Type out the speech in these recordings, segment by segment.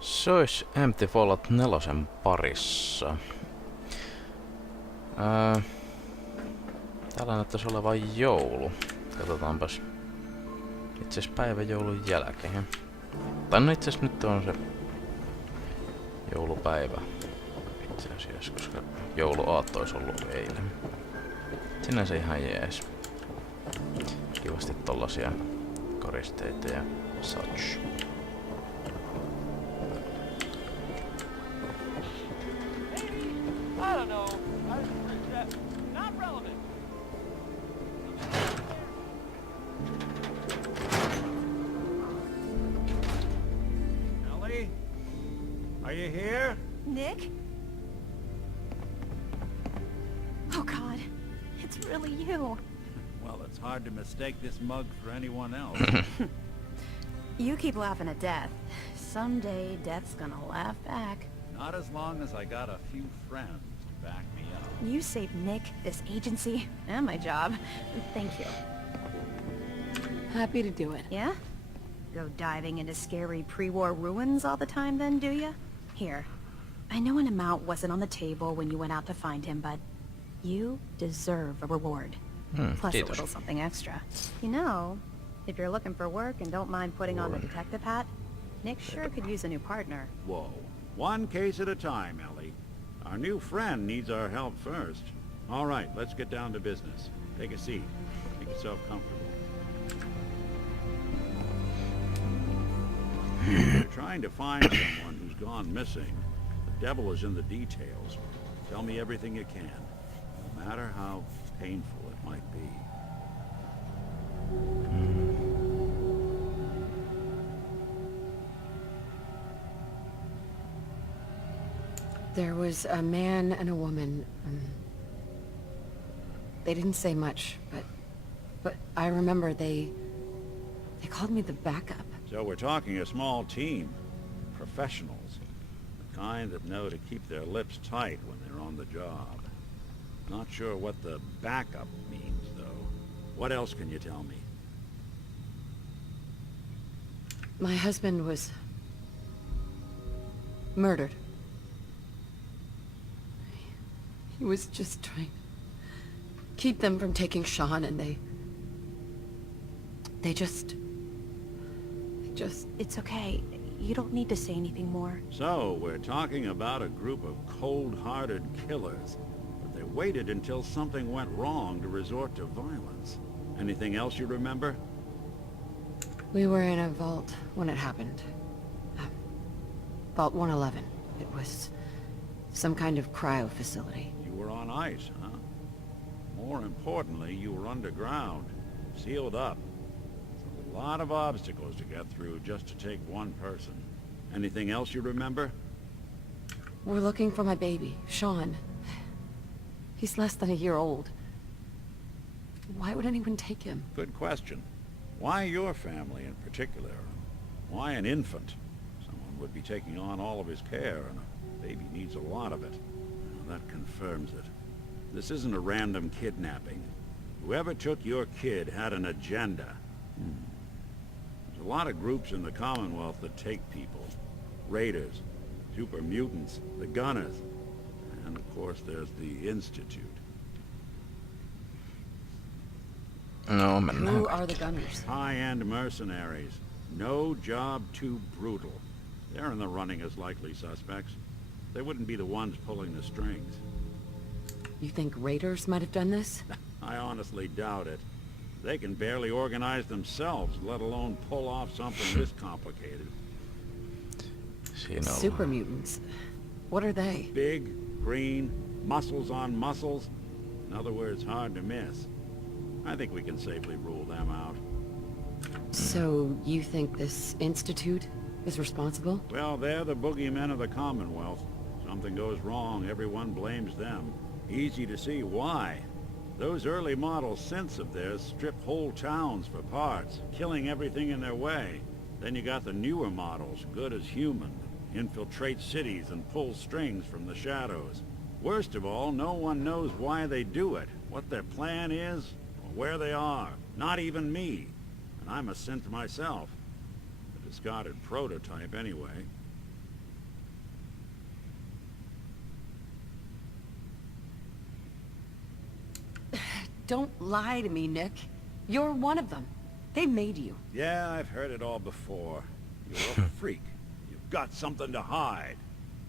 Se olisi Empty Fallout 4 parissa. Täällä näyttäisi olevan joulu. Katsotaanpas. Itse asiassa päivän joulun jälkeen. Tai no itse asiassa nyt on se joulupäivä. Itse asiassa, koska jouluaatto olisi ollut eilen. Sinänsä ihan jees. Kivasti tollasia koristeita ja such. I don't know. Not relevant. Ellie? Are you here? Nick? Oh God, it's really you. Well, it's hard to mistake this mug for anyone else. You keep laughing at death. Someday, death's gonna laugh back. Not as long as I got a few friends to back me up. You saved Nick, this agency, and my job. Thank you. Happy to do it. Yeah? Go diving into scary pre-war ruins all the time then, do ya? Here. I know an amount wasn't on the table when you went out to find him, but you deserve a reward. Plus a little something extra. You know, if you're looking for work and don't mind putting on the detective hat, Nick sure could use a new partner. Whoa. One case at a time, Ellie. Our new friend needs our help first. All right, let's get down to business. Take a seat. Make yourself comfortable. We're trying to find someone who's gone missing. The devil is in the details. Tell me everything you can, no matter how painful it might be. There was a man and a woman. They didn't say much, but I remember they called me the backup. So we're talking a small team. Professionals. The kind that know to keep their lips tight when they're on the job. Not sure what the backup means, though. What else can you tell me? My husband was murdered. He was just trying to keep them from taking Sean, and they just... It's okay. You don't need to say anything more. So, we're talking about a group of cold-hearted killers. But they waited until something went wrong to resort to violence. Anything else you remember? We were in a vault when it happened. Vault 111. It was some kind of cryo facility. You were on ice, huh? More importantly, you were underground, sealed up. A lot of obstacles to get through just to take one person. Anything else you remember? We're looking for my baby, Sean. He's less than a year old. Why would anyone take him? Good question. Why your family in particular? Why an infant? Someone would be taking on all of his care, and a baby needs a lot of it. Well, that confirms it. This isn't a random kidnapping. Whoever took your kid had an agenda. There's a lot of groups in the Commonwealth that take people. Raiders, super mutants, the Gunners, and of course there's the Institute. No, mennään. Who are the Gunners? High-end mercenaries. No job too brutal. They're in the running as likely suspects. They wouldn't be the ones pulling the strings. You think raiders might have done this? I honestly doubt it. They can barely organize themselves, let alone pull off something this complicated. Super mutants. What are they? Big, green, muscles on muscles. In other words, hard to miss. I think we can safely rule them out. So, you think this institute is responsible? Well, they're the boogeymen of the Commonwealth. Something goes wrong, everyone blames them. Easy to see why. Those early model synths of theirs strip whole towns for parts, killing everything in their way. Then you got the newer models, good as human, infiltrate cities and pull strings from the shadows. Worst of all, no one knows why they do it, what their plan is, or where they are. Not even me. And I'm a synth myself. A discarded prototype anyway. Don't lie to me, Nick. You're one of them. They made you. Yeah, I've heard it all before. You're a freak. You've got something to hide.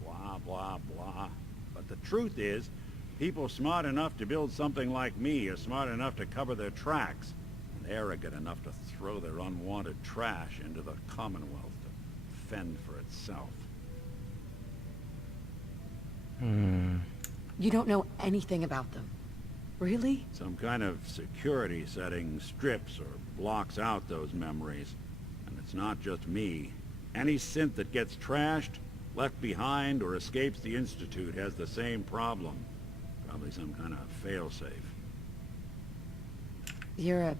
Blah, blah, blah. But the truth is, people smart enough to build something like me are smart enough to cover their tracks, and arrogant enough to throw their unwanted trash into the Commonwealth to fend for itself. You don't know anything about them. Really? Some kind of security setting strips or blocks out those memories. And it's not just me. Any synth that gets trashed, left behind, or escapes the Institute has the same problem. Probably some kind of failsafe. You're a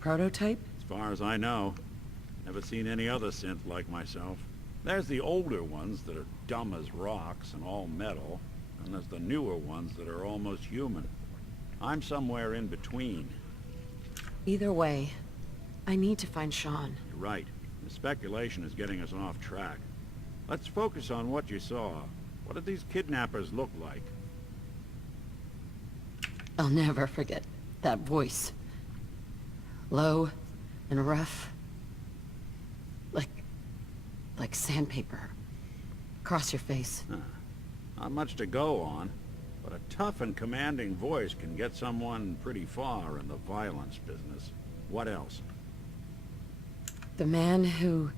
prototype? As far as I know, never seen any other synth like myself. There's the older ones that are dumb as rocks and all metal, and there's the newer ones that are almost human. I'm somewhere in between. Either way, I need to find Sean. You're right. The speculation is getting us off track. Let's focus on what you saw. What did these kidnappers look like? I'll never forget that voice. Low and rough. Like sandpaper. Across your face. Huh. Not much to go on, but a tough and commanding voice can get someone pretty far in the violence business. What else? The man who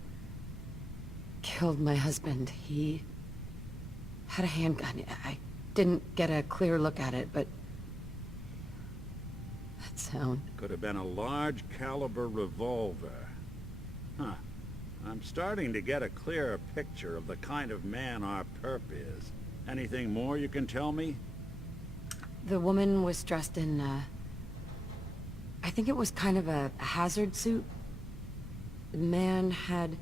killed my husband, he had a handgun. I didn't get a clear look at it, but that sound. Could have been a large caliber revolver. Huh. I'm starting to get a clearer picture of the kind of man our perp is. Anything more you can tell me? The woman was dressed in, I think it was kind of a hazard suit. The man had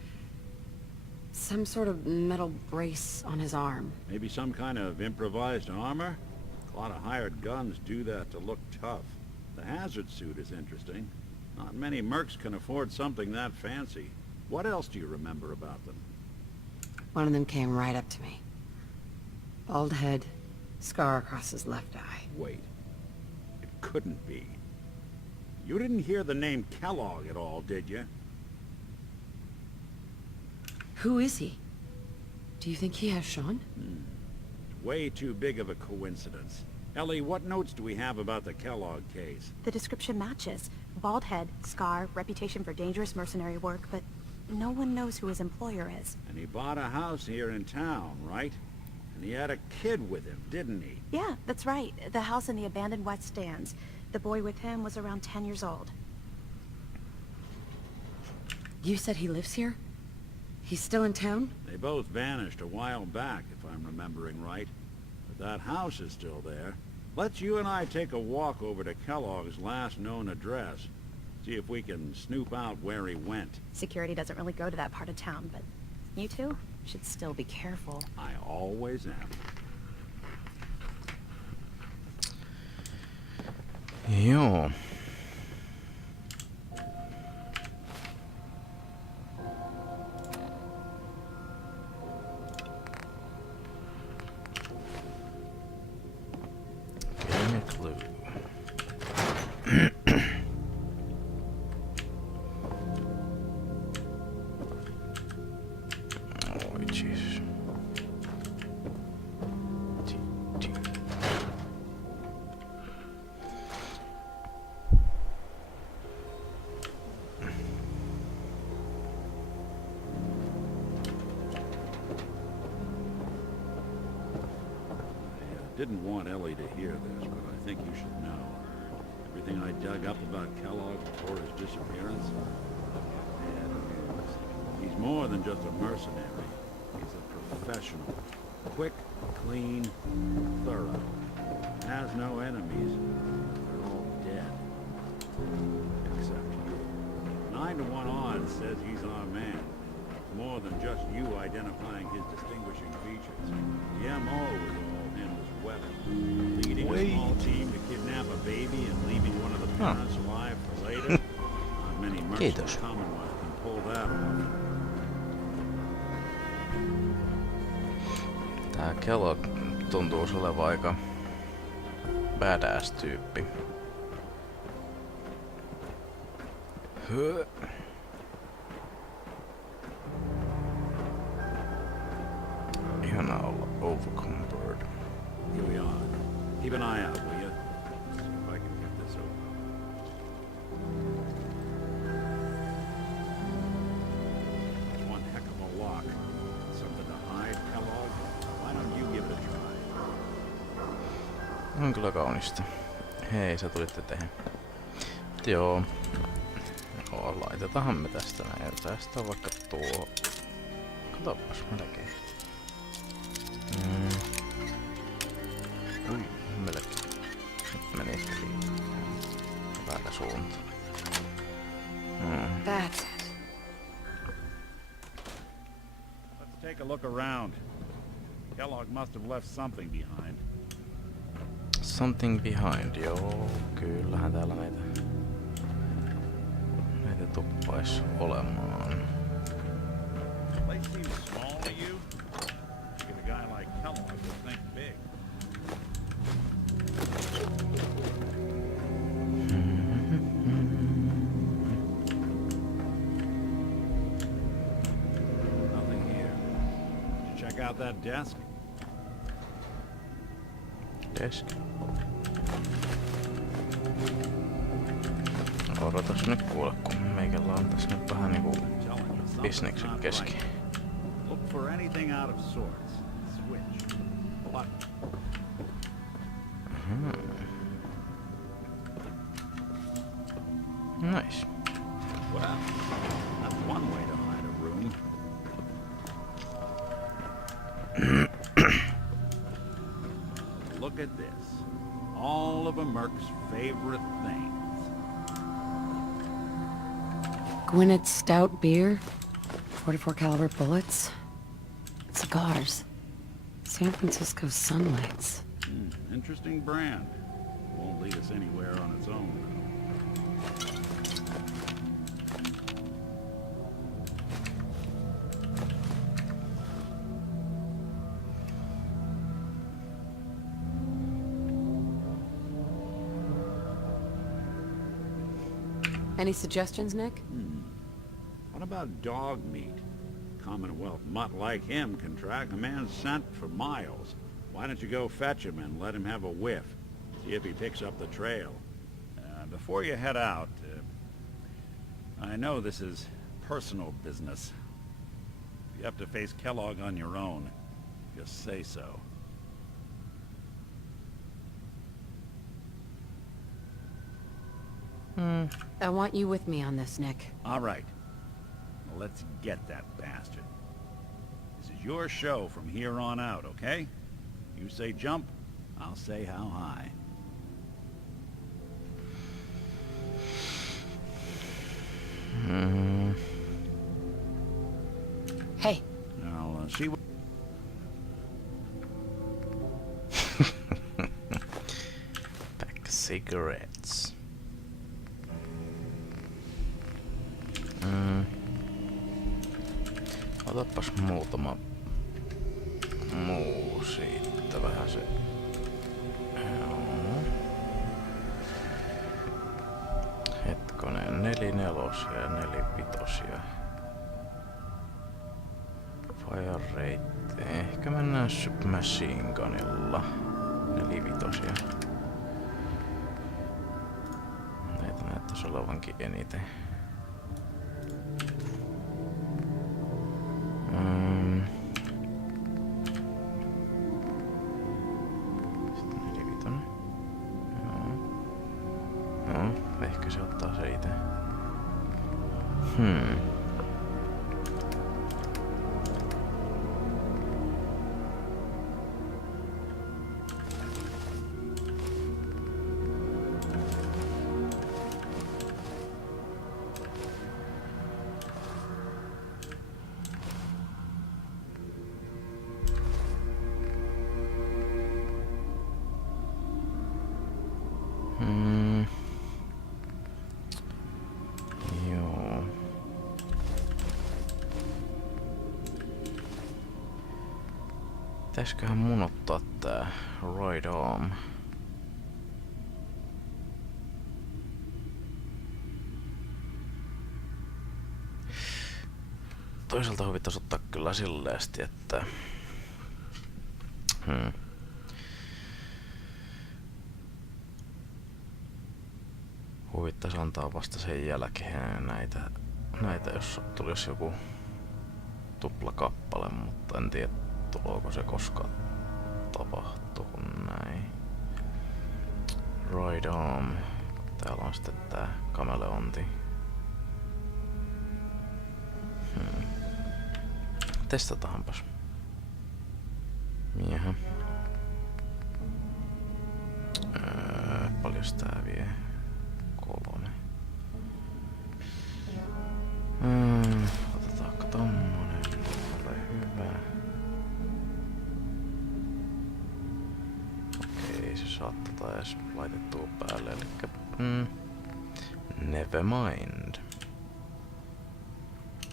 some sort of metal brace on his arm. Maybe some kind of improvised armor? A lot of hired guns do that to look tough. The hazard suit is interesting. Not many mercs can afford something that fancy. What else do you remember about them? One of them came right up to me. Bald head, scar across his left eye. Wait. It couldn't be. You didn't hear the name Kellogg at all, did you? Who is he? Do you think he has Sean? Way too big of a coincidence. Ellie, what notes do we have about the Kellogg case? The description matches. Bald head, scar, reputation for dangerous mercenary work, but no one knows who his employer is. And he bought a house here in town, right? And he had a kid with him, didn't he? Yeah, that's right. The house in the abandoned West Stands. The boy with him was around 10 years old. You said he lives here? He's still in town? They both vanished a while back, if I'm remembering right. But that house is still there. Let's you and I take a walk over to Kellogg's last known address. See if we can snoop out where he went. Security doesn't really go to that part of town, but you two should still be careful. I always am. Joo. Getting a clue. Oh, jeez. Didn't want Ellie to hear this, but I think you should know. Everything I dug up about Kellogg before his disappearance, bad news. He's more than just a mercenary. He's a professional. Quick, clean, thorough. Has no enemies. They're all dead. Except you. 9 to 1 odds says he's our man. More than just you identifying his distinguishing features. The MO was all him as weapon. Leading a small team to kidnap a baby and leaving one of the parents alive for later. Not many mercs in the Commonwealth can pull that off. Tää Kellogg tuntuu olevan aika badass tyyppi. Höh. Ihanaa olla overcumbered. Here we are. Keep an eye out, will you? See if I can get this open. That's one heck of a lock. Something to hide, Kellogg? Why don't you give it a try? On kyllä kaunista. Hei, sä tulitte tähän. Joo. Joo, laitetaanhan me tästä näin. Tästä on vaikka tuo. Katoppas melkein. Ui, melkein. Nyt meni ehkä väärä suunta. That's it. Let's take a look around. Kellogg must have left something behind. Something behind, joo. Kyllähän täällä näitä tuppais olemaan. Place seems small to you? Get a guy like Kellogg would think big. Nothing here. Did you check out that desk? Desk. Odotas nyt kuule, kun meikällä on tässä nyt vähän niinku bisneksen kesken. Look for anything out of sorts. Switch. Button. Nice. Well, that's one way to hide a room. Look at this. All of a Merc's favorite things. Gwyneth Stout beer, 44 caliber bullets, cigars, San Francisco Sunlights. Interesting brand. Won't lead us anywhere on its own, though. Any suggestions, Nick? What about dog meat? Commonwealth mutt like him can track a man's scent for miles. Why don't you go fetch him and let him have a whiff? See if he picks up the trail. Before you head out, I know this is personal business. If you have to face Kellogg on your own, just say so. I want you with me on this, Nick. All right. Well, let's get that bastard. This is your show from here on out, okay? You say jump, I'll say how high. Hey. Now, see what... Pack cigarettes. Otapas muutama muu siitä vähän se. Joo. Hetkonen, 4/4 ja 4/5. Fire rate. Ehkä mennään submachine gunilla. 4/5. Näitä näyttäisi olevankin eniten. Sitten 4/5. Joo. No, ehkä se ottaa se ite. Joo. Pitäisköhän mun ottaa tää right arm? toisaalta huvittaisi ottaa kyllä silleesti, että... Huvittaisi antaa vasta sen jälkeen näitä jos tulisi joku tuplakappale, mutta en tiedä tuleeko se koskaan tapahtuu näin. Right on. Täällä on sitten tää kameleonti. Testataanpas. Jaha. Paljon tää vie? 3. Otetaanko tommonen? Ole hyvä. Okei, se saattaa edes laitettua päälle, elikkä... never mind.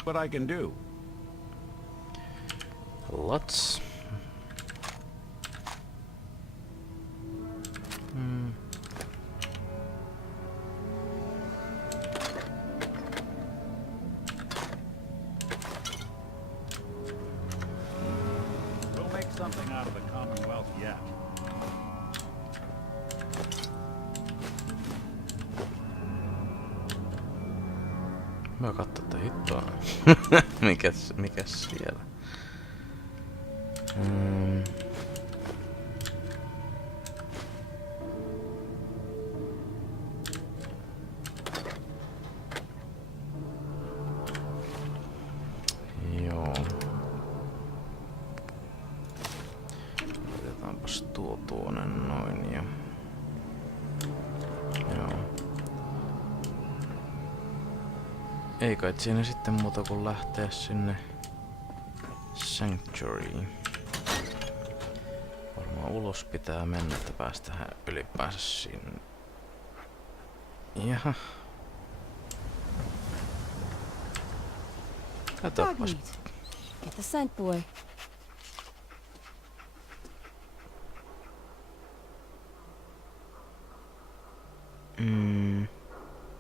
What I can do? Lots. We'll make something out of the Commonwealth yet. Mä katson, että hittoa. Mikäs siellä? Joo. Laitetaanpas tuo tuonne noin ja... Joo. Ei kai siinä sitten muuta kuin lähteä sinne Sanctuaryin. Varmaan ulos pitää mennä, että päästään ylipäänsä sinne. Jaha. Katsopas. Get the scent, boy.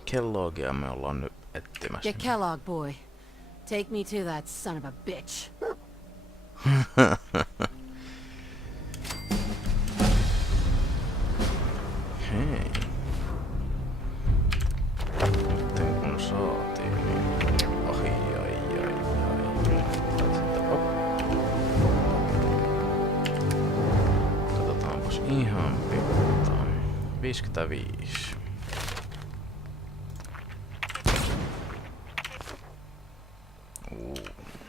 Kellogia me ollaan nyt etsimässä. Get Kellogg, boy. Take me to that son of a bitch. Hei. Sitten kun saatiin, niin... Ai. Sitten, op. Katsotaanpas ihan pikkutaan. 55.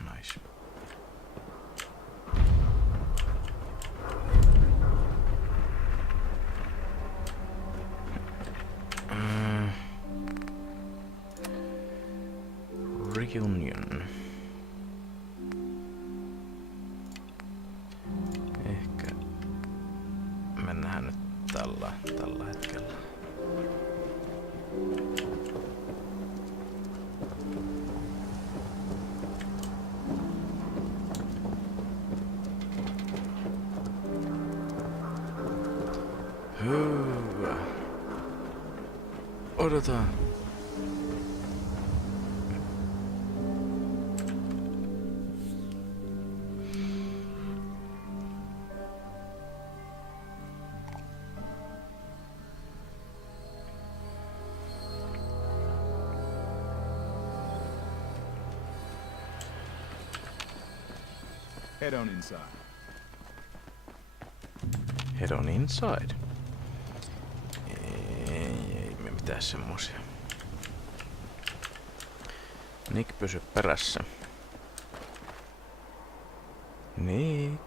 Nice. Reunion. Ehkä mennään nyt tällä hetkellä. Hyvä. Odotaan. Head on inside. Head on inside. Ei me mitään semmosia. Nick, pysy perässä. Nick.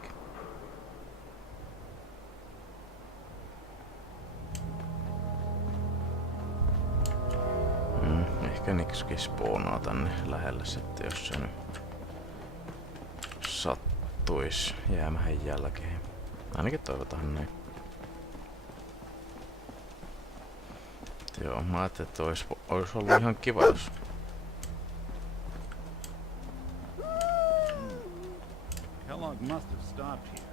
Ehkä Nickkin spoonaa tänne lähelle sitten, jos se nyt sattuis jäämähän jälkeen. Ainakin toivotaan näin. Joo, mä ajattelin, että ois ollut ihan kiva, jos... Kellogg must have stopped here.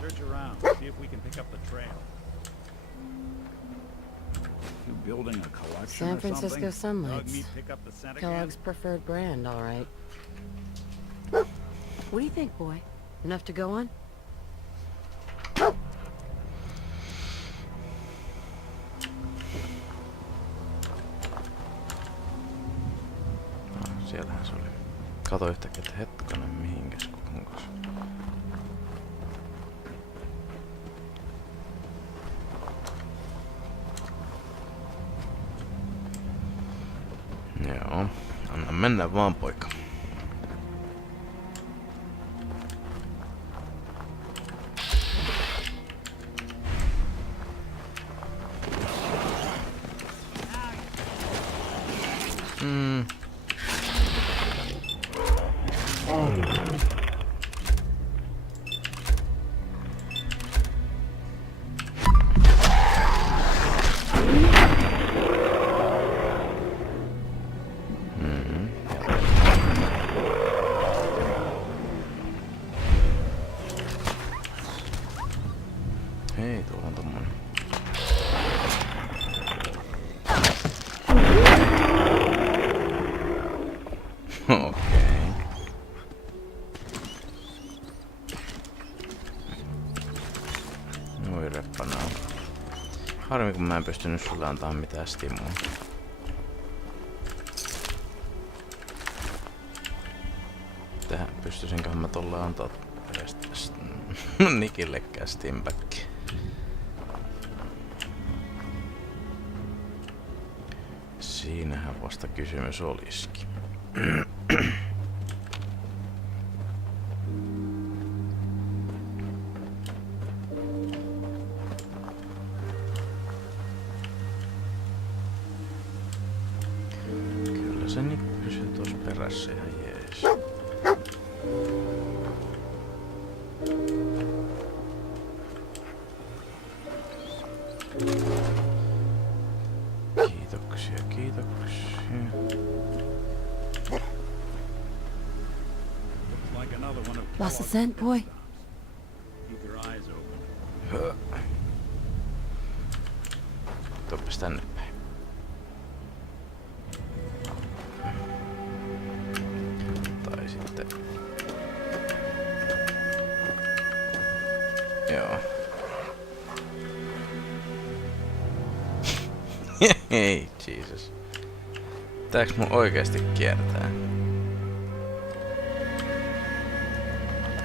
Search around, see if we can pick up the trail. You building a collection San or Francisco something? Sunlights. Dog meat pick up the scent again? Kellogg's preferred brand, all right. What do you think, boy? Enough to go on? Siellähän se oli. Kato yhtäkkiä, että hetkonen mihinkäs kukas. Joo, anna mennä vaan poika. Hei, tuolla on tommonen. Okei. Voi reppanaa. Harmi kun mä en pystynyt sulle antaa mitään stimua. Tähän pystyisinköhän mä tolle antaa edes Nikillekään stimbackia. Siinähän vasta kysymys olisikin. Kyllä se nyt pysyy tuossa perässä ihan jees. Kiitoksia, kiitoksia. Like another one of Lost the scent, boy? Keep your eyes open. Tuoppas tänne päin. Tai sitten... Joo. Hei, Jesus. Pitääks mun oikeesti kiertää?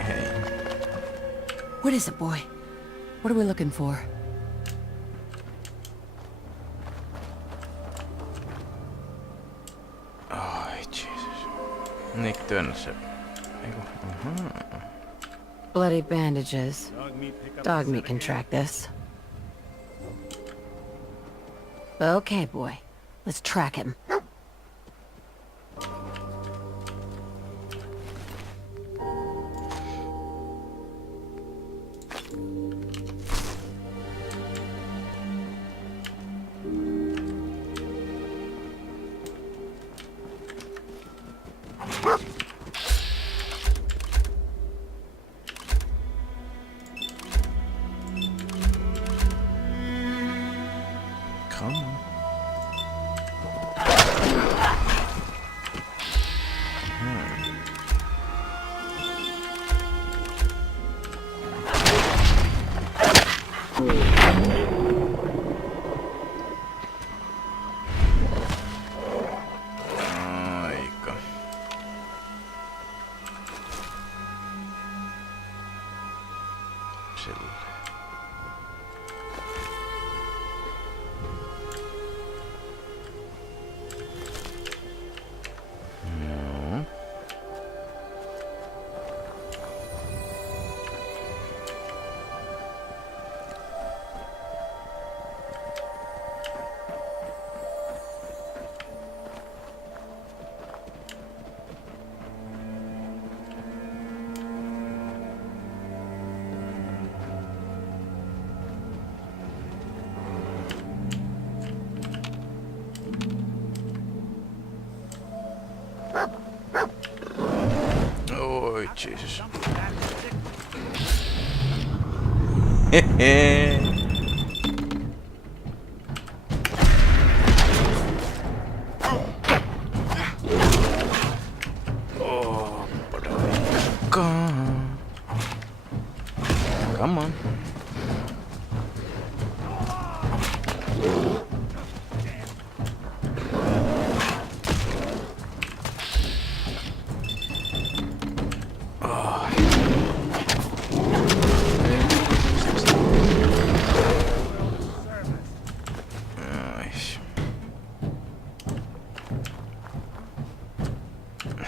Hei. What is it, boy? What are we looking for? Ai, Jesus. Nick työnnä se. Eiku. Bloody bandages. Dog meat pick up Dog meat can track this. Okay, boy. Let's track him. Come on. Aika. Sille. Joo. Oi, Jesus. Hehe. Oh, padahal. Come on.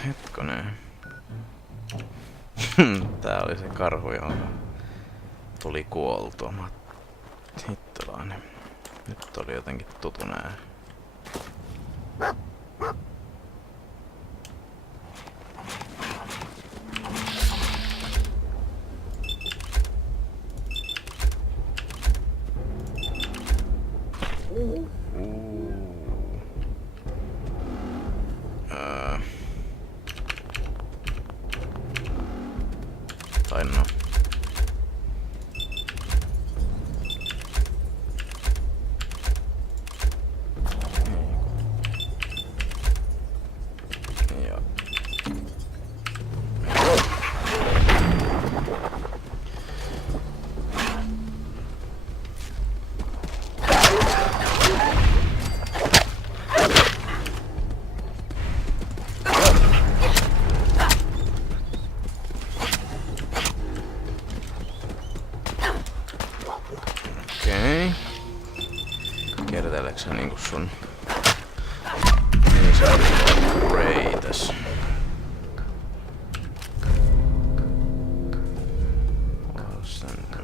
Hetkonen. Tää oli se karhu, jonka tuli kuoltua. Hittolainen. Nyt oli jotenkin tutun ääni. Tai no. Joo. Okei. Kerteleekö sä niinku sun niin sanottu reitäs?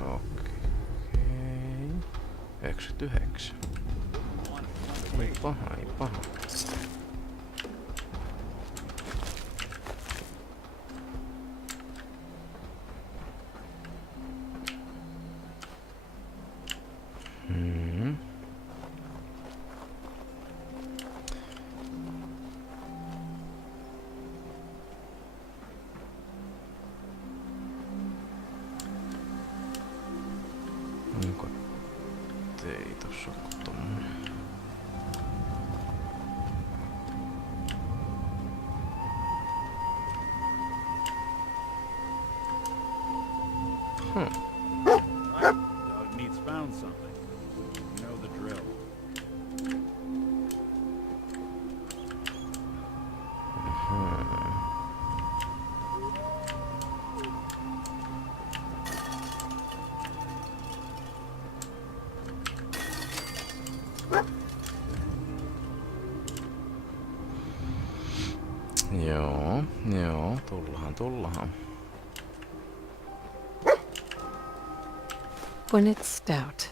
Okei. 99. Ei paha, ei paha. Onko ei tossa oo tommonen? Right. Dog meat's found something. You know the drill. Joo, tullahan. When it's stout.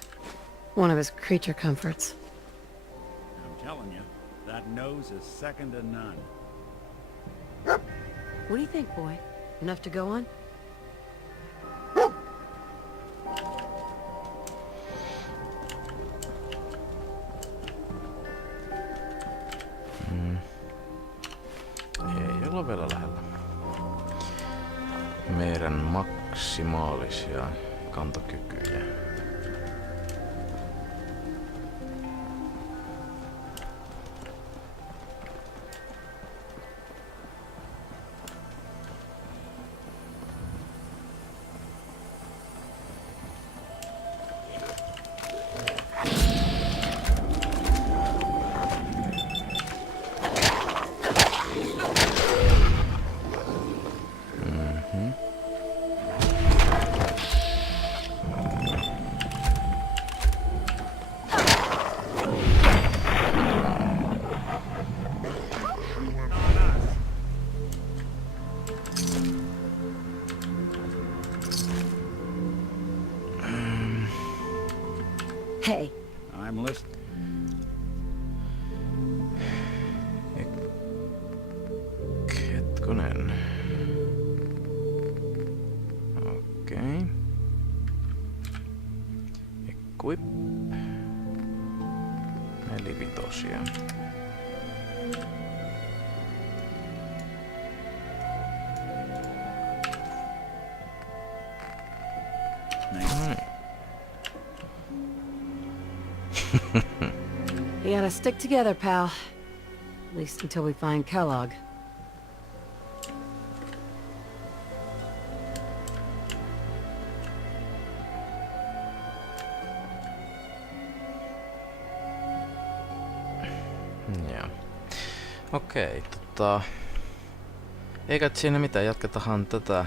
One of his creature comforts. I'm telling you, that nose is second to none. What do you think, boy? Enough to go on? Ei olla vielä lähellä meidän maksimaalisia kantokykyjä. Hey. I'm listening. Hetkonen. Okei. Equip. 45. You gotta stick together, pal. At least until we find Kellogg. Joo. Okei, eikä siinä mitään, jatketaan tätä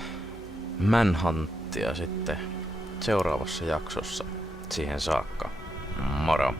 Manhunttia sitten seuraavassa jaksossa. Siihen saakka. Moro!